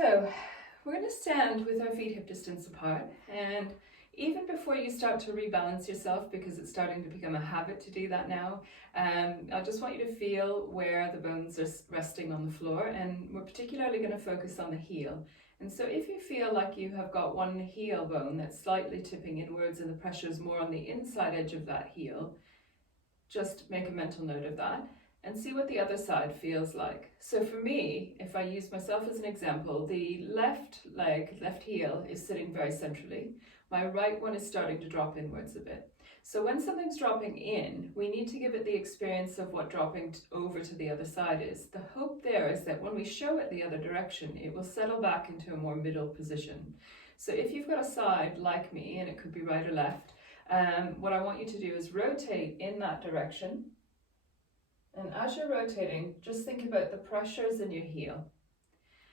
So we're going to stand with our feet hip distance apart, and even before you start to rebalance yourself, because it's starting to become a habit to do that now, I just want you to feel where the bones are resting on the floor, and we're particularly going to focus on the heel. And so if you feel like you have got one heel bone that's slightly tipping inwards and the pressure is more on the inside edge of that heel, just make a mental note of that and see what the other side feels like. So for me, if I use myself as an example, the left leg, left heel is sitting very centrally. My right one is starting to drop inwards a bit. So when something's dropping in, we need to give it the experience of what dropping over to the other side is. The hope there is that when we show it the other direction, it will settle back into a more middle position. So if you've got a side like me, and it could be right or left, what I want you to do is rotate in that direction. And as you're rotating, just think about the pressures in your heel.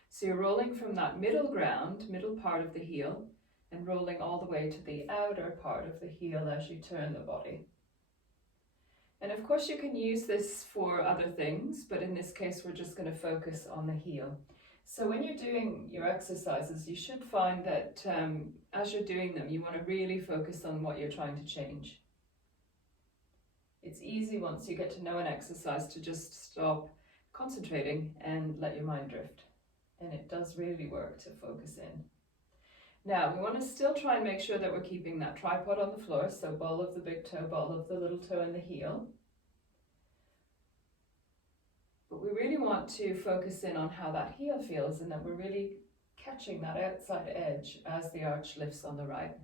So you're rolling from that middle ground, middle part of the heel, and rolling all the way to the outer part of the heel as you turn the body. And of course you can use this for other things, but in this case we're just going to focus on the heel. So when you're doing your exercises, you should find that as you're doing them, you want to really focus on what you're trying to change. It's easy once you get to know an exercise to just stop concentrating and let your mind drift. And it does really work to focus in. Now, we want to still try and make sure that we're keeping that tripod on the floor, so ball of the big toe, ball of the little toe and the heel. But we really want to focus in on how that heel feels and that we're really catching that outside edge as the arch lifts on the right.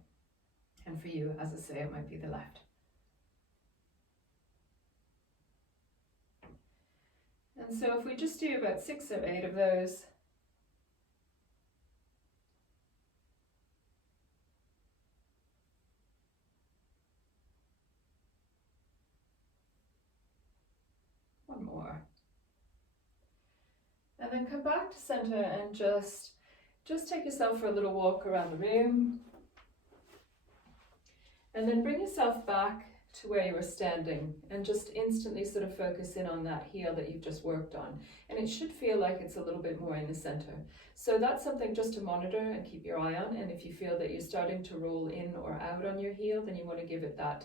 And for you, as I say, it might be the left. And so if we just do about 6 or 8 of those, one more. And then come back to center and just take yourself for a little walk around the room. And then bring yourself back to where you were standing and just instantly sort of focus in on that heel that you've just worked on. And it should feel like it's a little bit more in the center. So that's something just to monitor and keep your eye on. And if you feel that you're starting to roll in or out on your heel, then you want to give it that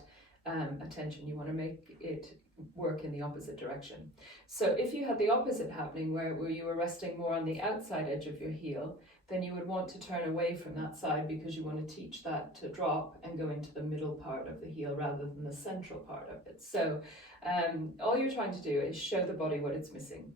attention. You want to make it work in the opposite direction. So if you had the opposite happening where you were resting more on the outside edge of your heel, then you would want to turn away from that side because you want to teach that to drop and go into the middle part of the heel rather than the central part of it. So all you're trying to do is show the body what it's missing.